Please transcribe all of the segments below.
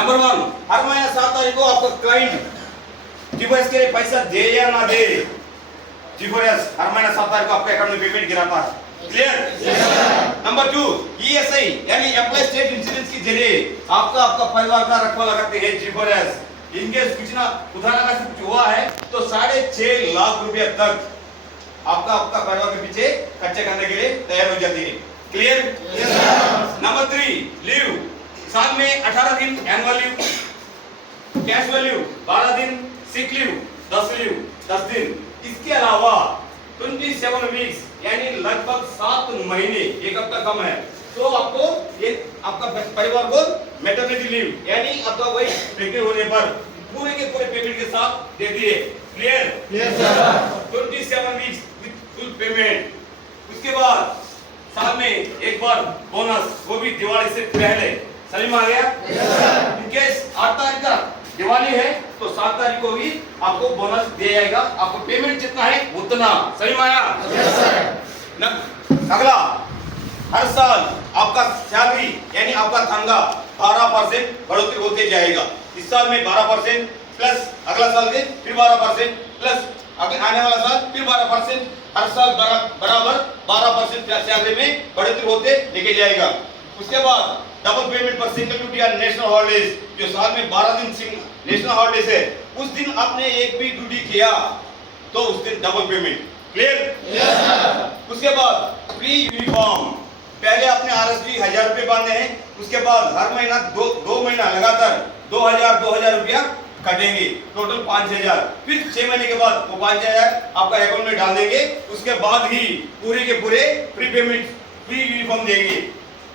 Number 1, हर महीने 7 तारीख को आपका क्लाइंट जीफोरेस के लिए पैसा दे या ना दे, जीफोरेस हर महीने 7 तारीख को आपके अकाउंट में पेमेंट गिराता है। क्लियर? नंबर 2, ईएसआई यानी एम्प्लॉय स्टेट इंश्योरेंस के जरिए आपका परिवार का रखवाला करते हैं जीफोरेस। इनकेस कुछ ना खुदा ना खास्ता कुछ हुआ है तो 6.5 लाख रुपए तक आपका परिवार के पीछे खर्चे करने के लिए तैयार हो जाती है। क्लियर? नंबर 3, लीव, साल में 18 दिन एनुअल लीव, कैजुअल लीव 12 दिन, सिक लीव 10 दिन। इसके अलावा 27 वीक्स यानी लगभग 7 महीने, एक हफ्ता कम है, तो आपको ये आपका परिवार को मैटरनिटी लीव यानी आपका वही प्रेग्नेंट होने पर पूरे के पूरे पेमेंट के साथ देती है। Clear? Yes sir. 27 weeks with full payment. उसके बाद साल में एक बार बोनस, वो भी दिवाली से पहले। सलीम आ गया? Yes sir. इनकेस 8 तारीख का दिवाली है तो 7 तारीख को भी आपको बोनस दिया जाएगा, आपको पेमेंट जितना है उतना। सलीम आया? Yes sir. अगला, हर साल आपका सैलरी यानी आपका तनख्वाह 12% बढ़ोतरी होते जाएगा। इस साल में 12% प्लस अगला साल में फिर 12% प्लस आने वाला साल फिर 12%, हर साल बराबर 12% सैलरी में बढ़ोतरी होते लेके जाएगा। उसके बाद डबल पेमेंट पर सिंगल ड्यूटी या नेशनल हॉलिडेज, जो साल में 12 दिन नेशनल हॉलिडेज है, उस दिन आपने एक भी ड्यूटी किया तो उस दिन double payment. Clear? Yes sir. उसके बाद फ्री यूनिफॉर्म, पहले आपने आरएसडी 1000 रुपए बांधे हैं, उसके बाद हर महीना दो महीना लगातार 2000 रुपया कटेंगे, टोटल 5000। फिर 6 महीने के बाद वो 5000 आपका अकाउंट में डाल देंगे, उसके बाद ही पूरे के पूरे फ्री पेमेंट फ्री यूनिफॉर्म देंगे।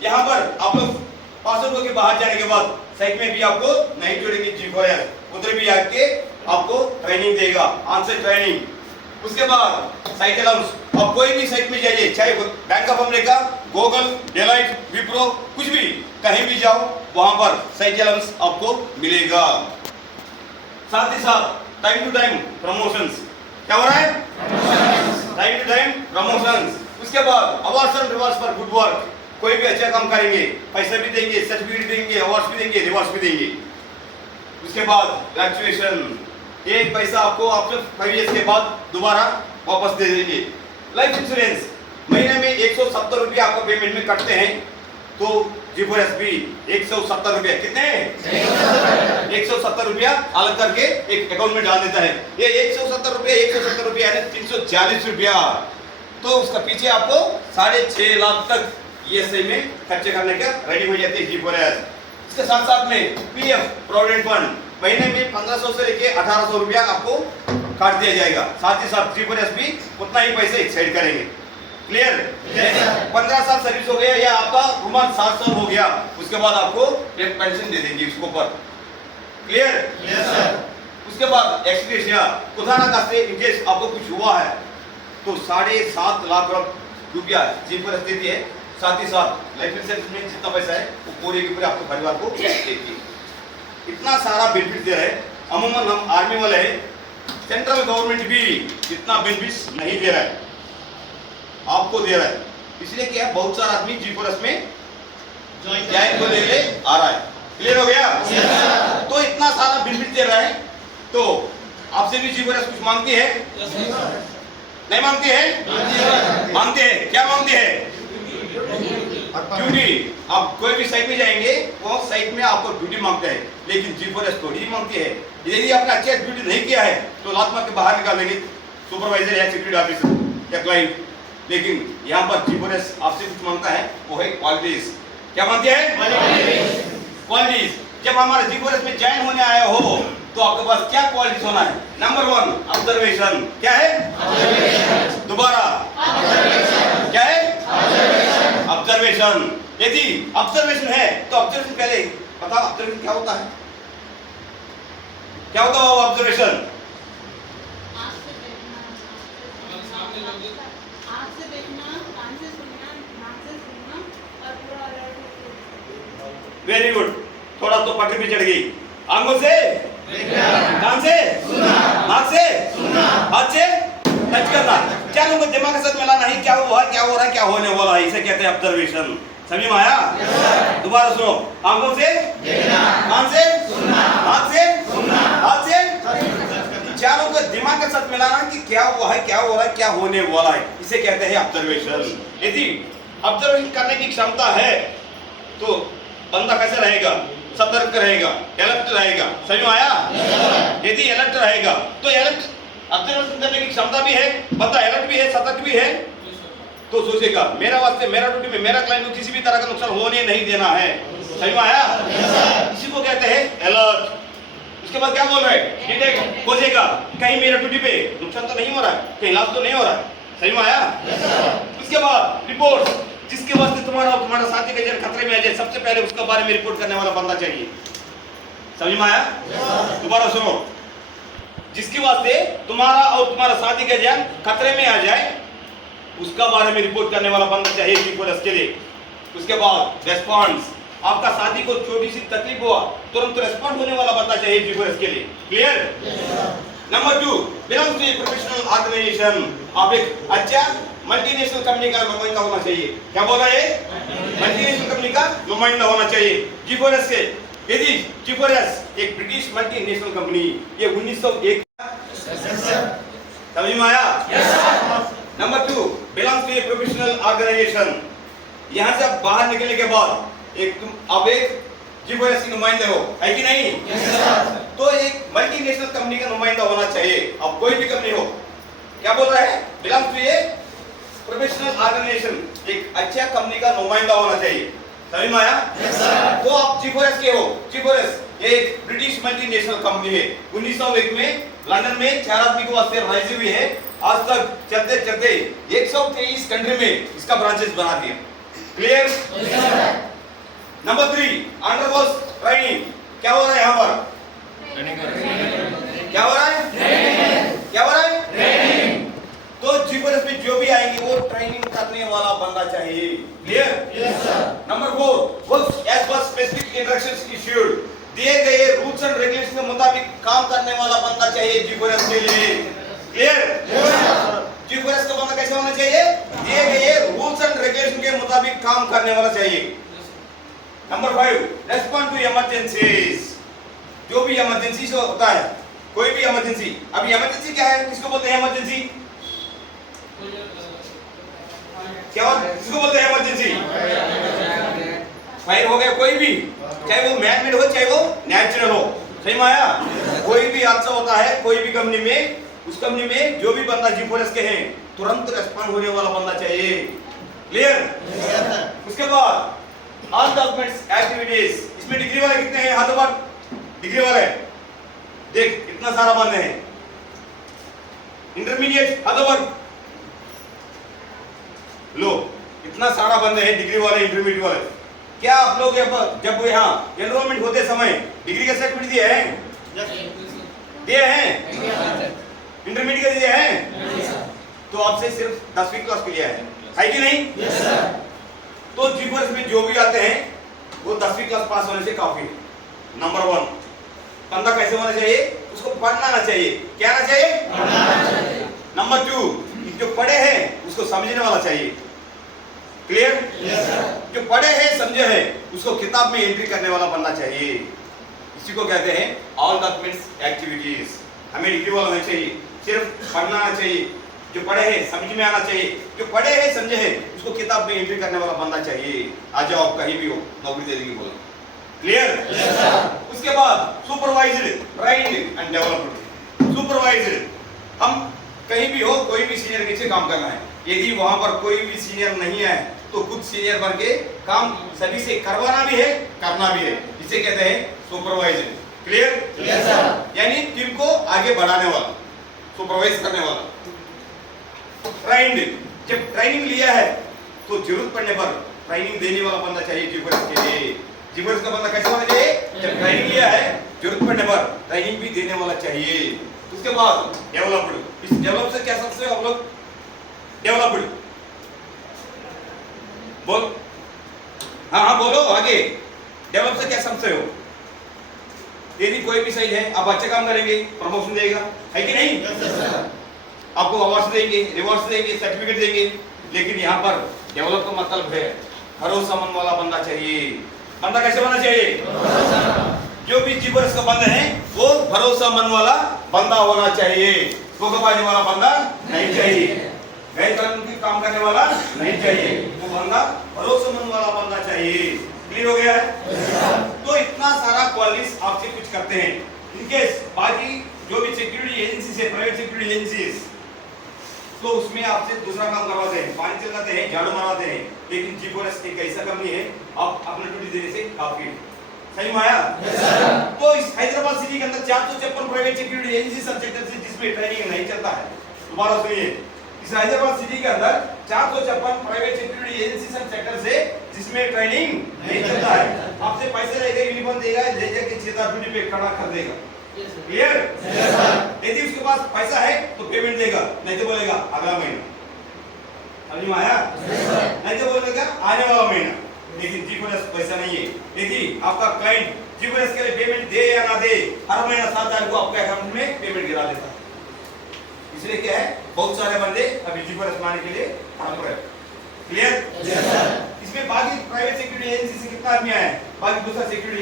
यहाँ पर आप लोग 500 रुपए के बाहर जाने के बाद साइट में भी आपको नहीं जोड़ेंगे जीफोरेस, उधर भी आके आपको ट्रेनिंग देगा, आंसर ट्रेनिंग। उसके बाद साइट अलाउंस, आप कोई भी साइट में जाइए, चाहे bank of America, Google, Deloitte, Wipro, कुछ भी कहीं भी जाओ, वहां पर साइट अलाउंस आपको मिलेगा। साथ ही साथ टाइम टू टाइम प्रमोशंस, क्या हो रहा है? Time to time promotions. उसके बाद awards and rewards for good work, कोई भी अच्छा काम करेंगे पैसे भी देंगे, सर्टिफिकेट देंगे, अवार्ड्स भी देंगे, रिवार्ड्स भी देंगे। उसके बाद ग्रेजुएशन, एक पैसा आपको आपसे 5 इयर्स के बाद दोबारा वापस दे देंगे। लाइफ इंश्योरेंस, महीने में 170 रुपये आपका पेमेंट में कटते हैं, तो जीफोरेस भी 170 रुपये, कितने? 170 रुपया अलग करके एक अकाउंट में डाल देता है। ये 170 रुपये यानी 340 रुपया, तो उसका पीछे आपको 6.5 लाख तक ईएसआई में खर्चे करने का रेडी हो जाती है जीफोरेस। इसके साथ साथ में पीएफ प्रोविडेंट फंड, महीने में 1500 से लेके 1800 रुपया आपको काट दिया जाएगा। साथ ही साथ जीफोरेस भी उतना ही पैसे एक्साइड करेंगे। क्लियर? 15 साल सर्विस हो गया या आपका उम्र 7 साल हो गया, उसके बाद आपको एक पेंशन दे देंगे उसके ऊपर। क्लियर? Yes sir. उसके बाद एक्सग्रेशिया, खुदा ना खास्ते इनकेस आपको कुछ हुआ है तो 7.5 लाख रुपया जीफोरेस देती है। साथ ही साथ लाइफ इंश्योरेंस में जितना पैसा है वो पूरे के पूरे आपके परिवार को देती है। इतना सारा बेनिफिट दे रहे हैं। अमूमन हम आर्मी वाले हैं, सेंट्रल गवर्नमेंट भी इतना बेनिफिट नहीं दे रहा है, आपको दे रहा है। इसलिए क्या बहुत सारा आदमी जीफोरेस में ज्वाइन को ले आ रहा है। क्लियर हो गया? तो इतना सारा बेनिफिट दे रहा है, तो आपसे भी जीफोरेस कुछ मांगती है? नहीं मांगती है? मांगते हैं। क्या मांगते हैं? ड्यूटी। आप कोई भी साइट में जाएंगे, वो साइट में आपको ड्यूटी मांगता है, लेकिन जीफोरेस थोड़ी ही मांगती है। यदि आपने अच्छे ड्यूटी नहीं किया है तो लात मार के बाहर निकाल देंगे सुपरवाइजर या सिक्योरिटी ऑफिसर या क्लाइंट। लेकिन यहाँ पर जीफोरेस आपसे कुछ मांगता है, वो है क्वालिटीज। क्या मांगती है? क्वालिटीज। जब हमारे जीफोरेस में ज्वाइन होने आए हो तो आपके पास क्या क्वालिटीज होना है? Number 1 observation. क्या है? दोबारा क्या है? ऑब्जर्वेशन। यदि ऑब्जर्वेशन है तो ऑब्जर्वेशन पहले पता, ऑब्जर्वेशन क्या होता है? क्या होता है ऑब्जर्वेशन? वेरी गुड, थोड़ा तो पटरी भी चढ़ गई। आंखों से, कान से, नाक से, हाथ से टच करना, क्या लोगों को दिमाग के साथ मिलाना है, क्या हुआ है, क्या हो रहा है, क्या होने वाला है, इसे कहते हैं ऑब्जर्वेशन। समझ में आया? दोबारा सुनो, आंखों से देखना, कान से सुनना, हाथ से सुनना, हाथ से चारों का दिमाग के साथ मिलाना कि क्या हुआ है, क्या हो रहा है, क्या होने वाला है, इसे कहते हैं ऑब्जर्वेशन। यदि ऑब्जर्वेशन करने की क्षमता है तो बंदा कैसे रहेगा? सतर्क रहेगा, अलर्ट रहेगा। समझ में आया? यदि अलर्ट रहेगा तो अलर्ट ऑब्जर्वेशन करने की क्षमता भी है, बंदा अलर्ट भी है, सतर्क भी है, तो सोचेगा मेरा वास्ते, मेरा ड्यूटी में, मेरा क्लाइंट को किसी भी तरह का नुकसान होने नहीं देना है। समझ में आया? इसी को कहते हैं अलर्ट। उसके बाद क्या बोल रहे हैं? ये देख खोजेगा कहीं मेरा ड्यूटी पे नुकसान तो नहीं हो रहा है, कहीं लाभ तो नहीं हो रहा है। समझ में आया? उसके बाद रिपोर्ट, जिसके वास्ते तुम्हारा और तुम्हारा साथी का जान खतरे में आ जाए, सबसे पहले उसके बारे में रिपोर्ट करने वाला बंदा चाहिए। समझ में आया? दोबारा सुनो, जिसके वास्ते तुम्हारा और तुम्हारा साथी का जान खतरे में आ जाए, उसका बारे में रिपोर्ट करने वाला बंदा चाहिए G4S के लिए। उसके बाद रेस्पॉन्स, आपका साथी को छोटी सी तकलीफ हुआ, तुरंत रेस्पॉन्ड होने वाला बंदा चाहिए G4S के लिए। Clear? Number 2, belongs to a professional organisation. आप एक अच्छा मल्टीनेशनल कंपनी का नुमाइंदा होना चाहिए। क्या बोला है? मल्टीनेशनल कंपनी का नुमाइंदा होना चाहिए G4S के। यदि G4S एक ब्रिटिश मल्टीनेशनल कंपनी, ये 1901 समझ में आया? Number 2, belongs to a professional organisation. यहाँ से आप बाहर निकलने के बाद एक तुम अब एक G4S की नुमाइंदे हो, है कि नहीं? तो एक मल्टीनेशनल कंपनी का नुमाइंदा होना चाहिए। अब कोई भी कंपनी हो, क्या बोल रहा है? Belongs to a professional organisation, एक अच्छा कंपनी का नुमाइंदा होना चाहिए। समझ में आया? तो आप G4S के हो। G4S ये एक ब्रिटिश मल्टीनेशनल कंपनी है। 1901 में लंदन में 4 आदमी को वास्ते राइज हुई है। आज तक चलते चलते 123 कंट्री में इसका ब्रांचेस बना दिए। क्लियर? Number 3, undergoes training. क्या हो रहा है यहाँ पर? क्या हो रहा है? क्या हो रहा है? तो G4S में जो भी आएंगे वो ट्रेनिंग करने वाला बंदा चाहिए। Clear? Number 4, works as per specific instructions issued. दिए गए रूल्स एंड रेगुलेशन के मुताबिक काम करने वाला बंदा चाहिए G4S के लिए। क्लियर? G4S का बंदा कैसे होना चाहिए? दिए गए रूल्स एंड रेगुलेशन के मुताबिक काम करने वाला चाहिए। Number 5, respond to emergencies. जो भी इमरजेंसी से होता है, कोई भी इमरजेंसी। अभी इमरजेंसी क्या है? किसको बोलते हैं इमरजेंसी? क्या किसको बोलते हैं इमरजेंसी? फायर हो गया कोई भी, चाहे वो मैन मेड हो चाहे वो नेचुरल हो। सही में आया? कोई भी हादसा होता है कोई भी कंपनी में, उस कंपनी में जो भी बंदा G4S के हैं तुरंत रेस्पॉन्ड होने वाला बंदा चाहिए। क्लियर? उसके बाद ऑल डॉक्यूमेंट्स एक्टिविटीज। इसमें डिग्री वाले कितने हैं? हाथों पर डिग्री वाले देख, इतना सारा बंदे हैं। इंटरमीडिएट हाथों पर लो, इतना सारा बंदे हैं डिग्री वाले, इंटरमीडिएट वाले। क्या आप लोग जब यहाँ एनरोलमेंट होते समय डिग्री का सर्टिफिकेट दिए हैं? दिए हैं? इंटरमीडिएट का दिए हैं? तो आपसे सिर्फ 10वीं क्लास के लिए है कि नहीं? तो G4S में जो भी आते हैं वो 10वीं क्लास पास होने से काफी है। नंबर 1, बंदा कैसे होना चाहिए? उसको पढ़ना आना चाहिए। क्या आना चाहिए? नंबर 2, जो पढ़े हैं उसको समझने वाला चाहिए। क्लियर? जो पढ़े हैं समझे हैं उसको किताब में एंट्री करने वाला बनना चाहिए। इसी को कहते हैं ऑल डॉक्यूमेंट्स एक्टिविटीज। हमें डिग्री वाला होना चाहिए, सिर्फ पढ़ना आना चाहिए, जो पढ़े हैं समझ में आना चाहिए, जो पढ़े हैं समझे हैं उसको किताब में एंट्री करने वाला बनना चाहिए। आ जाओ आप कहीं भी हो, नौकरी दे देंगे बोलो। क्लियर? उसके बाद supervisor, training and development. Supervisor, हम कहीं भी हो कोई भी सीनियर के नीचे काम करना है। यदि वहां पर कोई भी सीनियर नहीं है तो खुद सीनियर बन के काम सभी से करवाना भी है, करना भी है। इसे कहते हैं सुपरवाइजर। क्लियर? यानी टीम को आगे बढ़ाने वाला, सुपरवाइज करने वाला। ट्रेंड, जब ट्रेनिंग लिया है तो जरूरत पड़ने पर ट्रेनिंग देने वाला बंदा चाहिए G4S के लिए। G4S का बंदा कैसे होना चाहिए? जब ट्रेनिंग लिया है जरूरत पड़ने पर ट्रेनिंग भी देने वाला चाहिए। उसके बाद डेवलपमेंट। इस डेवलप से क्या समझते हो आप लोग? डेवलपमेंट बोल, हाँ बोलो आगे। डेवलप से क्या समझते हो? यदि कोई भी सही है आप अच्छा काम करेंगे प्रमोशन देगा, है कि नहीं? आपको अवार्ड्स देंगे, रिवॉर्ड्स देंगे, सर्टिफिकेट देंगे। लेकिन यहाँ पर डेवलप का मतलब है भरोसेमंद वाला बंदा चाहिए। बंदा कैसे बनना चाहिए? जो भी जीवन का बंदा है वो भरोसेमंद वाला बंदा होना चाहिए। धोखेबाजी वाला बंदा नहीं चाहिए, गैर कानूनी काम करने वाला नहीं चाहिए, वो बंदा भरोसेमंद वाला बंदा चाहिए। क्लियर हो गया है? तो इतना सारा क्वालिटीज आपसे कुछ करते हैं। इनकेस बाकी जो भी सिक्योरिटी एजेंसी से, प्राइवेट सिक्योरिटी एजेंसीज, तो उसमें आपसे दूसरा काम करवाते हैं, पानी चलाते हैं, झाड़ू मारते हैं, लेकिन जीपीएस एक ऐसा कंपनी है आप अपने ड्यूटी देने से काफी। सही में आया? तो इस हैदराबाद सिटी के अंदर 456 प्राइवेट सिक्योरिटी एजेंसी सब सेक्टर से जिसमें ट्रेनिंग नहीं चलता है। दोबारा सुनिए, इस हैदराबाद सिटी के अंदर 456 प्राइवेट सिक्योरिटी एजेंसी सब सेक्टर से जिसमें ट्रेनिंग नहीं चलता है। आपसे पैसे लेगा, यूनिफॉर्म देगा, ले जाके 6,000 ड्यूटी पे खड़ा कर देगा। क्लियर? यदि उसके पास पैसा है तो पेमेंट देगा, नहीं तो बोलेगा अगला महीना। समझ में आया? नहीं तो बोलेगा आने वाला महीना। लेकिन जीपीएस पैसा नहीं है। यदि आपका क्लाइंट जीपीएस के लिए पेमेंट दे या ना दे, हर महीना 7 तारीख को आपके अकाउंट में पेमेंट गिरा देता है। इसलिए क्या है, बहुत सारे बंदे अभी जीपीएस मारने के लिए तत्पर है। क्लियर? इसमें बाकी प्राइवेट सिक्योरिटी एजेंसी से कितना आदमी आया है, बाकी दूसरा सिक्योरिटी